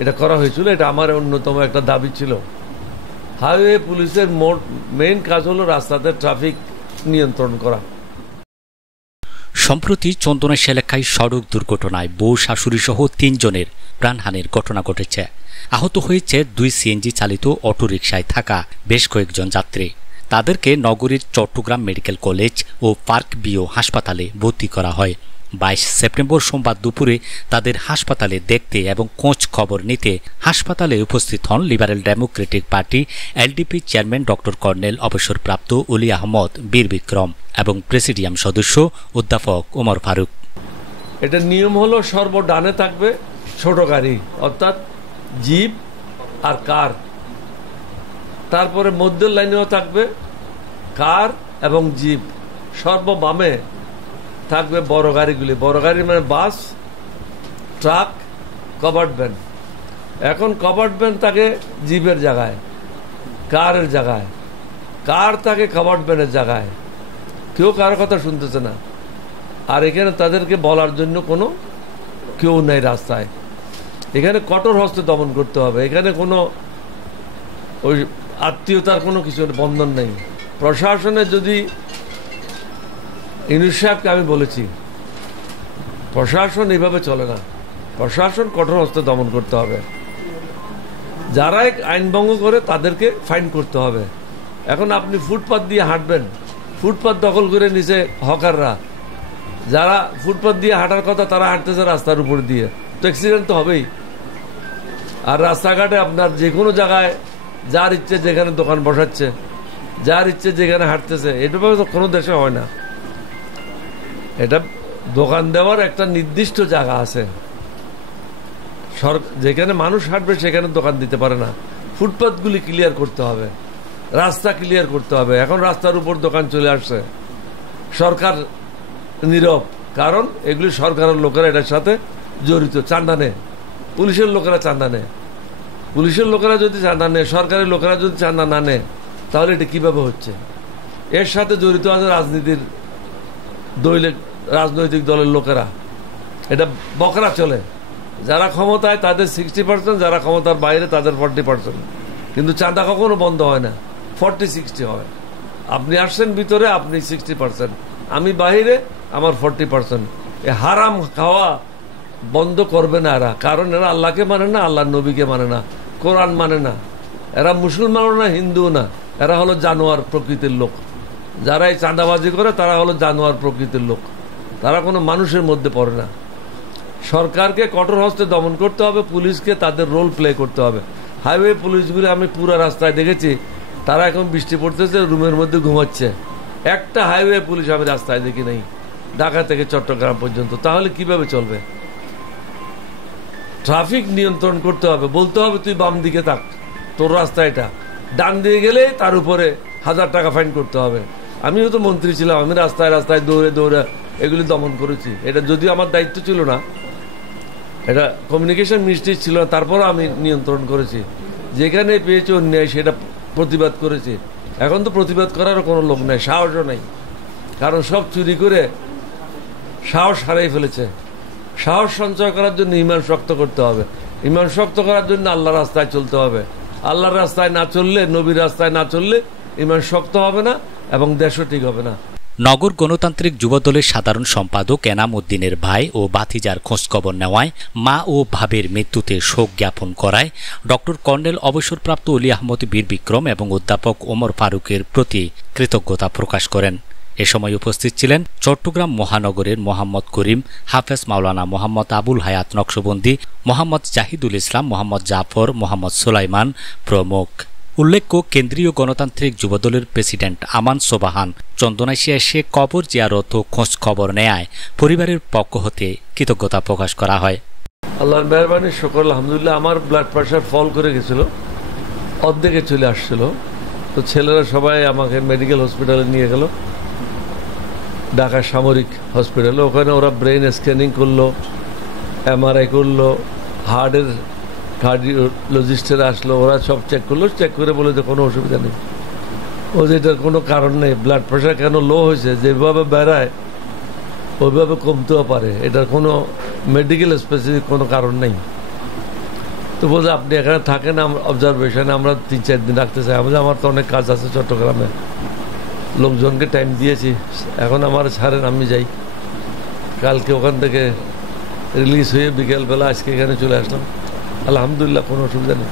এটা করা হয়েছিল। এটা আমার অন্যতম একটা দাবি ছিল। হাইওয়ে পুলিশের মেইন কাজ হলো রাস্তাতে ট্রাফিক নিয়ন্ত্রণ করা। সম্প্রতি চন্দনাইশ এলাকায় সড়ক দুর্ঘটনায় বউ শাশুড়ি সহ ৩ জনের প্রাণহানির ঘটনা ঘটেছে। আহত হয়েছে ২ সিএনজি চালিত অটোরিকশায় থাকা বেশ কয়েকজন যাত্রী। তাদেরকে নগরীর চট্টগ্রাম মেডিকেল কলেজ ও পার্ক বিও হাসপাতালে ভর্তি করা হয়। ২২ সেপ্টেম্বর সোমবার দুপুরে তাদের হাসপাতালে দেখতে এবং খোঁজ খবর নিতে হাসপাতালে উপস্থিত হন liberal Democratic party LDP chairman doctor colonel অবসরপ্রাপ্ত অলি আহমদ বীর বিক্রম এবং প্রেসিডিয়াম সদস্য অধ্যাপক ওমর ফারুক। এটা নিয়ম হলো সর্বডানে থাকবে ছোট গাড়ি, অর্থাৎ জিপ আর কার। তারপরে মধ্যের লাইনেও থাকবে কার এবং জিপ। সর্ববামে থাকবে বড় গাড়িগুলি। বড় গাড়ি মানে বাস, ট্রাক, কভার্ড ভ্যান। এখন কভার্ড ভ্যান থাকে জিপের জায়গায়, কারের জায়গায়, কার থাকে কভার্ড ভ্যানের জায়গায়। কেউ কারো কথা শুনতেছে না। আর এখানে তাদেরকে বলার জন্য কোনো কেউ নেই রাস্তায়। এখানে কঠোর হস্তে দমন করতে হবে। এখানে কোনো ওই আত্মীয়তার কোনো কিছু বন্ধন নেই। প্রশাসনের যদি ইউনুস সাহেবকে আমি বলেছি, প্রশাসন এইভাবে চলে না। প্রশাসন কঠোর হস্তে দমন করতে হবে। যারা আইন ভঙ্গ করে তাদেরকে ফাইন করতে হবে। এখন আপনি ফুটপাত দিয়ে হাঁটবেন, ফুটপাত দখল করে নিচে হকাররা। যারা ফুটপাত দিয়ে হাঁটার কথা তারা হাঁটতেছে রাস্তার উপর দিয়ে, তো অ্যাক্সিডেন্ট তো হবেই। আর রাস্তাঘাটে আপনার যে কোনো জায়গায় যার ইচ্ছে যেখানে দোকান বসাচ্ছে, যার ইচ্ছে যেখানে হাঁটতেছে, এটা তো কোনো দেশে হয় না। এটা দোকান দেওয়ার একটা নির্দিষ্ট জায়গা আছে। যেখানে মানুষ হাঁটবে সেখানে দোকান দিতে পারে না। ফুটপাতগুলি ক্লিয়ার করতে হবে, রাস্তা ক্লিয়ার করতে হবে। এখন রাস্তার উপর দোকান চলে আসছে। সরকার নীরব, কারণ এগুলি সরকারের লোকেরা এটার সাথে জড়িত। চাঁদা নেয়, পুলিশের লোকেরা চাঁদা নেয়। পুলিশের লোকেরা যদি চাঁদা নেয়, সরকারের লোকেরা যদি চাঁদা না নেয়, তাহলে এটা কিভাবে হচ্ছে? এর সাথে জড়িত আছে রাজনীতির রাজনৈতিক দলের লোকেরা। এটা বকরা চলে। যারা ক্ষমতায় তাদের 60%, যারা ক্ষমতার বাইরে তাদের 40%। কিন্তু চাঁদা কখনো বন্ধ হয় না, 40-60 হয়। আপনি আসছেন ভিতরে, আপনি 60%, আমি বাহিরে, আমার 40%। এ হারাম খাওয়া বন্ধ করবে না এরা, কারণ এরা আল্লাহকে মানে না, আল্লাহর নবীকে মানে না, কোরআন মানে না। এরা মুসলমানও না, হিন্দুও না। এরা হলো জানোয়ার প্রকৃতির লোক। যারা এই চাঁদাবাজি করে তারা হলো জানোয়ার প্রকৃতির লোক। তারা কোনো মানুষের মধ্যে পড়ে না। সরকারকে কঠোর হস্তে দমন করতে হবে, পুলিশকে তাদের রোল প্লে করতে হবে। হাইওয়ে পুলিশগুলো আমি পুরো রাস্তায় দেখেছি, তারা এখন বৃষ্টি পড়তেছে, রুমের মধ্যে ঘুমাচ্ছে। একটা হাইওয়ে পুলিশ আমি রাস্তায় দেখি নাই, ঢাকা থেকে চট্টগ্রাম পর্যন্ত। তাহলে কিভাবে চলবে? ট্রাফিক নিয়ন্ত্রণ করতে হবে, বলতে হবে তুই বাম দিকে থাক, তোর রাস্তা এটা। ডান দিয়ে গেলে তার উপরে 1000 টাকা ফাইন করতে হবে। আমিও তো মন্ত্রী ছিলাম, আমি রাস্তায় রাস্তায় দৌড়ে দৌড়ে এগুলি দমন করেছি। এটা যদিও আমার দায়িত্ব ছিল না, এটা কমিউনিকেশন মিনিস্ট্রি ছিল, তারপরও আমি নিয়ন্ত্রণ করেছি। যেখানে পেয়েছি অন্যায় সেটা প্রতিবাদ করেছি। এখন তো প্রতিবাদ করারও কোনো লোক নেই, সাহসও নেই। কারণ সব চুরি করে সাহস হারিয়ে ফেলেছে। সাহস সঞ্চয় করার জন্য ইমান শক্ত করতে হবে। ইমান শক্ত করার জন্য আল্লাহর রাস্তায় চলতে হবে। আল্লাহর রাস্তায় না চললে, নবীর রাস্তায় না চললে ইমান শক্ত হবে না এবং দেশও ঠিক হবে না। নগর গণতান্ত্রিক যুবদলের সাধারণ সম্পাদক এনাম উদ্দিনের ভাই ও ভাতিজার খোঁজখবর নেওয়ায়, মা ও ভাবের মৃত্যুতে শোক জ্ঞাপন করায় ডক্টর কর্নেল অবসরপ্রাপ্ত অলি আহমদ বীর বিক্রম এবং অধ্যাপক ওমর ফারুকের প্রতি কৃতজ্ঞতা প্রকাশ করেন। এ সময় উপস্থিত ছিলেন চট্টগ্রাম মহানগরের মোহাম্মদ করিম, হাফেজ মাওলানা মোহাম্মদ আবুল হায়াত নকশবন্দি, মোহাম্মদ জাহিদুল ইসলাম, মোহাম্মদ জাফর, মোহাম্মদ সুলাইমান প্রমুখ। উল্লেখ্য, কেন্দ্রীয় গণতান্ত্রিক যুবদলের প্রেসিডেন্ট আমান সোবাহান চন্দনাইশে এসে কবর জিয়ারত ও খোঁজ খবর নেয় পরিবারের পক্ষ হতে কৃতজ্ঞতা প্রকাশ করা হয়। আল্লাহর মেহরবানি, শুকর আলহামদুলিল্লাহ। আমার ব্লাড প্রেশার ফল করে গেছিল, অর্ধেকে চলে আসছিল। তো ছেলেরা সবাই আমাকে মেডিকেল হসপিটালে নিয়ে গেল, ঢাকা সামরিক হসপিটালে। ওখানে ওরা ব্রেন স্ক্যানিং করলো, এমআরআই করলো, হার্টের কার্ডিওলজিস্টেরা আসলো, ওরা সব চেক করলো। চেক করে বলে যে কোনো অসুবিধা নেই, ও যেটার কোনো কারণ নেই। ব্লাড প্রেশার কেন লো হয়েছে, যেভাবে বেড়ায় ওইভাবে কমতেও পারে, এটার কোনো মেডিকেল স্পেসিফিক কোনো কারণ নেই। তো বলছে আপনি এখানে থাকেন অবজারভেশনে, আমরা 3-4 দিন রাখতে চাই। আমার তো অনেক কাজ আছে চট্টগ্রামে, লোকজনকে টাইম দিয়েছি, এখন আমার ছাড়েন আমি যাই। কালকে ওখান থেকে রিলিজ হয়ে বিকেলবেলা আজকে এখানে চলে আসলাম। আলহামদুলিল্লাহ, কোনো অসুবিধা নেই।